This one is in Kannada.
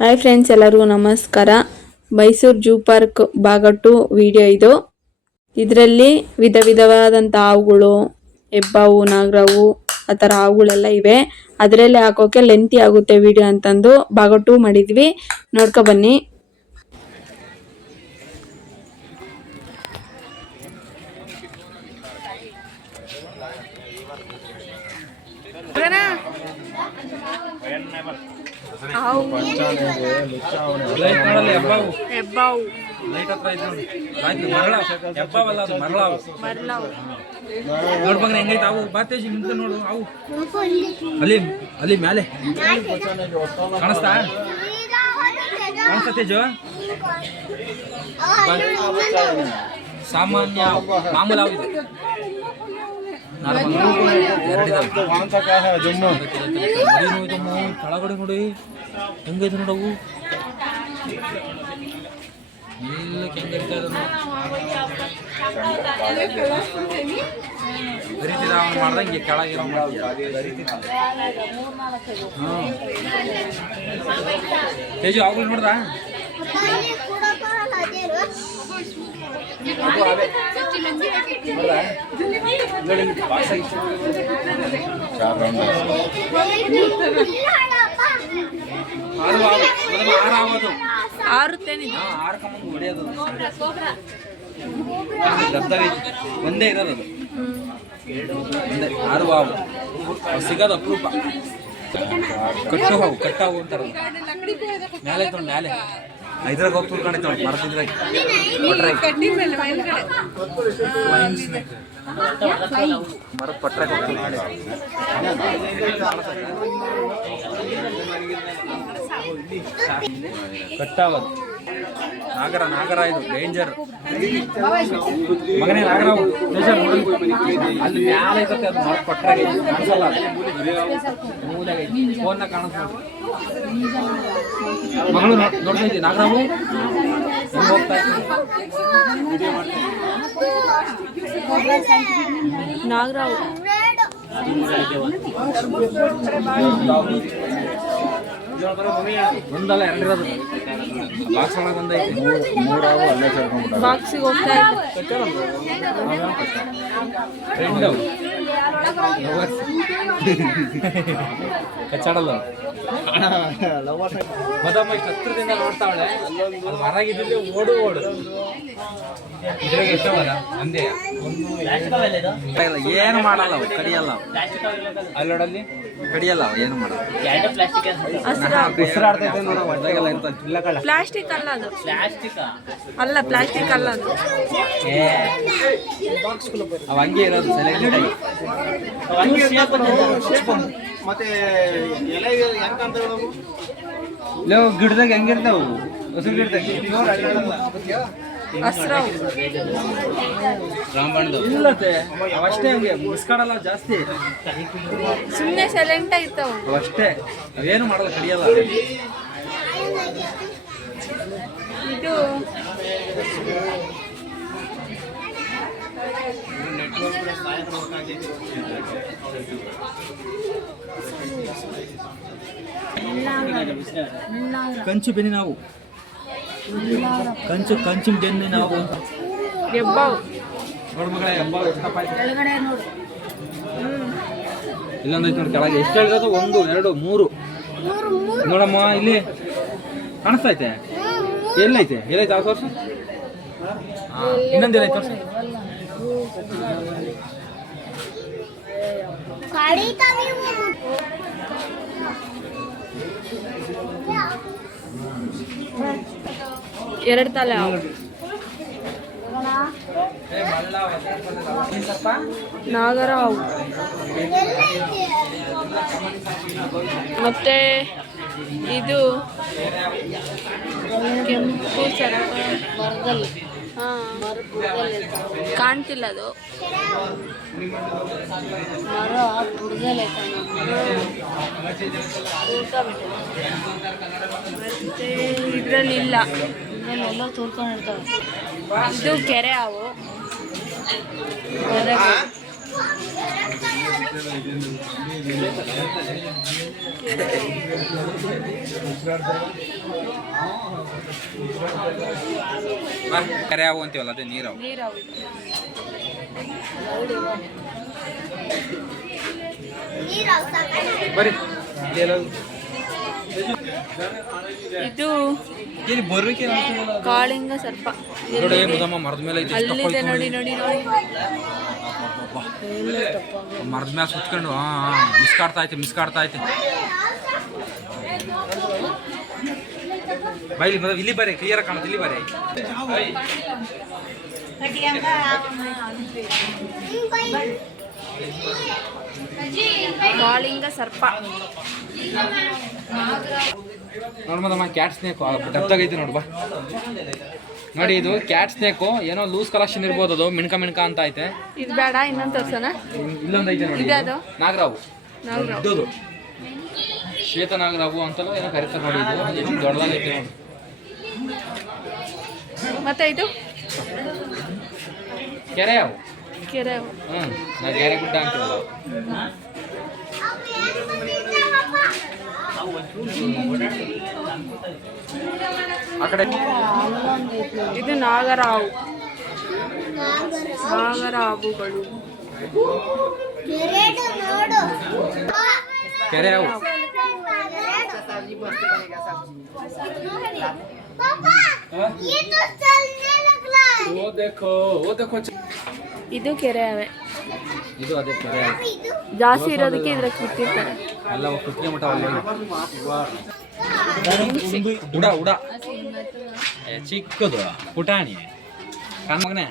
ಹಾಯ್ ಫ್ರೆಂಡ್ಸ್ ಎಲ್ಲರಿಗೂ ನಮಸ್ಕಾರ. ಮೈಸೂರು ಜೂ ಪಾರ್ಕ್ ಬಾಗಟ್ಟು ಟು ವಿಡಿಯೋ ಇದು. ಇದರಲ್ಲಿ ವಿಧ ವಿಧವಾದಂಥ ಹಾವುಗಳು ಹೆಬ್ಬಾವು ನಾಗರಾವು ಆ ಥರ ಹಾವುಗಳೆಲ್ಲ ಇವೆ. ಅದರಲ್ಲಿ ಹಾಕೋಕೆ ಲೆಂತಿ ಆಗುತ್ತೆ ವಿಡಿಯೋ ಅಂತಂದು ಭಾಗ ಟು ಮಾಡಿದ್ವಿ. ನೋಡ್ಕೊ ಬನ್ನಿ. ಹೆಬ್ಬಾವು ಲೈಟ್ ಹತ್ರ ಆಯ್ತು ಮರಳ ಹೆಬ್ಬಾವಲ್ಲ ಅದು ಮರಳ ಅವು ನೋಡ್ಬಂಗ್ರೆ ಹೆಂಗೈತೆ ಅವು ಬಾತೇಜ್ ನಿಂತ ನೋಡು ಅವು ಅಲ್ಲಿ ಅಲ್ಲಿ ಮ್ಯಾಲೆ ಕಾಣಿಸ್ತಾ ಕಾಣಿಸ್ತಾ ತೇಜು ಸಾಮಾನ್ಯ ಮಾಮೂಲು ಇದು ಕೆಳಗಡೆ ನೋಡಿ. ಹೆಂಗೈತೆ ನೋಡವು? ಎಲ್ಲ ಹೆಂಗೈತೆ ಅದನ್ನು ಬರೀತಿದ ಅವ್ನು ಮಾಡ್ದಂಗೆ ಕೆಳಗಿರೋ ಹ್ಞೂ ತೇಜು ಆಗ್ಲಿ ನೋಡ್ದಾ? ಒಂದೇ ಇರೋದು ಅದು ಒಂದೇ ಆರು ಹಾವು ಸಿಗೋದು ಅಪರೂಪ ಕಟ್ಟು ಹಾವು ಕಟ್ಟ ಹಾವು ಅಂತಾರ ಮ್ಯಾಲೆ ಐತೆ ನೋಡಿ ಮ್ಯಾಲೆ ಇದ್ರಾಗ ಹೋಗಿ ತುಳ್ಕೊಂಡೈತೆ ನೋಡಿ ಮರದಿದ್ರಾಗ ಮರದ ಪಟ್ರಾಗ ಹೋಗಿ ತುಳ್ಕೊಂಡೈತೆ ಕಟ್ಟಾವದು ನಾಗರ ನಾಗರ ಇದು ಡೇಂಜರ್ ಮಗನೇ ನಾಗರ. ಡೇಂಜರ್. ಅಲ್ಲಿ ಮ್ಯಾಲೆ ಐತತೆ ಅದು ಮಾಡಿ ಕೊಟ್ಟರೆ. ಕಾಣಿಸಲ್ಲ ಫೋನ್ ಕಾಣಿಸ್ತು ನೋಡು. ಮಗಳು ನೋಡ್- ನೋಡ್ತಾ ಇದ್ದೀನಿ ನಾಗರಾವು ಹೆಂಗ್ ಹೋಗ್ತಾ ನಾಗರಾವು ಒಂದಲ್ಲ ಎರಡಿರೋದು ಬಾಕ್ಸಿಗೆ ಹೋಗ್ತಾ ಕಚ್ಚಾಡಲ್ಲ. ಮದಮ್ಮ ಇಷ್ಟು ಹತ್ರದಿಂದ ನೋಡ್ತಾವಳೆ. ಅದು ಹೊರಗಿದ್ದಿದ್ರೆ ಓಡು ಓಡು. ಇದ್ರಾಗ ಎಷ್ಟು ಮರ ಒಂದೇ. ಏನು ಮಾಡಲ್ಲ ಅವು ಕಡಿಯಲ್ಲ ಅವು ಅಲ್ಲೋಡಲ್ಲಿ? ಕಡಿಯಲ್ಲ ಅವು ಏನು ಮಾಡಲ್ಲ. ಉಸಿರಾಡ್ತೈತೆ ನೋಡು ಪ್ಲಾಸ್ಟಿಕ್ ಅಲ್ಲ ಅದು. ಅಲ್ಲ ಪ್ಲಾಸ್ಟಿಕ್ ಅಲ್ಲ ಅದು. ಅವು ಹಂಗೆ ಇರೋದು ಸೆಲೆಕ್ಟ್ ಆಗಿ ಮತ್ತೆ ಎಲೆ ಹೆಂಗಂತ ಹೇಳೋದು ಇಲ್ಲೋ ಗಿಡದಾಗ ಹೆಂಗಿರ್ತಾವು? ಹಸಿರು ಗಿಡದಾಗ. ಇಲ್ಲತ್ತೆ. ಅವಷ್ಟೇ ಹಂಗೆ ಮುಸ್ಕಾಡಲ್ಲ ಜಾಸ್ತಿ. ಸುಮ್ಮನೆ ಸೈಲೆಂಟ್ ಆಗಿತ್ತವು ಅಷ್ಟೇ ಏನು ಮಾಡಲ್ಲ ಕಡಿಯಲ್ಲ. ಇದು ಕಂಚು ಬೆನಿ ನಾವು. ಕಂಚು ಕಂಚಿನ ಬೆನ್ನಿ ನಾವು ಹೆಬ್ಬಾವು ನೋಡ್ ಮಗಳೇ ಎಂಬ ಎಷ್ಟಪ್ಪ ಆಯ್ತು? ಇಲ್ಲೊಂದೈತೆ ನೋಡಿ. ಕೆಳಗೆ. ಎಷ್ಟು ಹೇಳಿರೋದು ಒಂದು ಎರಡು ಮೂರು. ನೋಡಮ್ಮ ಇಲ್ಲಿ. ಕಾಣಿಸ್ತೈತೆ ಎಲ್ಲೈತೆ? ಎಲ್ಲೈತೆ ಆ ತೋರ್ಸು ಇನ್ನೊಂದೇನೈತೆ ಇನ್ನೊಂದು ಏನೈತೆ ತೋರ್ಸು ಎರಡು ತಲೆ ನಾಗರ ಮತ್ತೆ ಇದು ಕೆಂಪು ಸರ ಹಾ. ಕಾಣ್ತಿಲ್ಲ ಅದು. ಮತ್ತೆ ಇದ್ರಲ್ಲಿ ಇಲ್ಲ. ಇದು ಕೆರೆ ಅವು ಕೆರೆ ಅವು ಅಂತೀವಲ್ಲ ಅದೇ ನೀರು ನೀರವು ಬರ್ರಿ ಇದು ಕಾಳಿಂಗ ಸರ್ಪ. ಅಲ್ಲಿದೆ ನೋಡಿ ನೋಡಿ. ನೋಡಿ ಮರದ ಮ್ಯಾಲ ಸುತ್ಕೊಂಡು ಮಿಸ್ ಕಾಡ್ತಾ ಐತೆ ಮಿಸ್ ಕಾಡ್ತಾ ಐತೆ. ಬೈಲಿ ಇಲ್ಲಿ ಬರ ಇಲ್ಲಿ ಬರೀ ಕ್ಲಿಯರ್ ಕಾಣುತ್ತೆ ಇಲ್ಲಿ ಬರೀ. ಕಾಳಿಂಗ ಸರ್ಪ. ನೋಡ್ಮದಮ್ಮ ಕ್ಯಾಟ್ ಸ್ನೇಕು ಡಬ್ದಾಗ ನೋಡ್ಬಾ ನೋಡಿ ಇದು ಕ್ಯಾಟ್ ಸ್ನೇಕು ಏನೋ ಲೂಸ್ ಕಲೆಕ್ಷನ್ ಇರ್ಬೋದು ಅದು ಮಿಣ್ಕ ಮಿಣಕ ಅಂತ ಐತೆ. ಇದು ಬೇಡ ಇನ್ನೊಂದು ತೋರ್ಸೋಣ. ಇಲ್ಲೊಂದು ಐತೆ ನೋಡಿ. ನಾಗರಾವು. ಶ್ವೇತ ನಾಗರಾವು ಅಂತಲೂ ಏನೋ ಕರೀತಾರೆ ನೋಡಿ ಇದು. ದೊಡ್ಡದಾಗೈತೆ ನೋಡಿ. ಮತ್ತೆ ಇದು? ಕೆರೆ ಅವು ಕೆರೆ ಹ್ಞೂ ನಾವು ಕೆರೆ ಗುಡ್ಡ ಅಂತ ಅವು. ಇದು ನಾಗರಾವು. ನಾಗರಾವುಗಳು. ಕೆರೆ ಅವು. ಇದು ಕೆರೆ ಅವೆ. ಇದು ಅದೇ ಕೆರೆ. ಜಾಸ್ತಿ ಇರೋದಕ್ಕೆ ಇದ್ರಾಗ ಬಿಟ್ಟಿರ್ತಾರೆ. ಅಲ್ಲ ಕುತ್ತಿಗೆ ಮಠ ಅಲ್ಲ ಉಡ ಉಡ. ಚಿಕ್ಕದು ಪುಟಾಣಿ. ಕಣ್ಣ ಮಗನೇ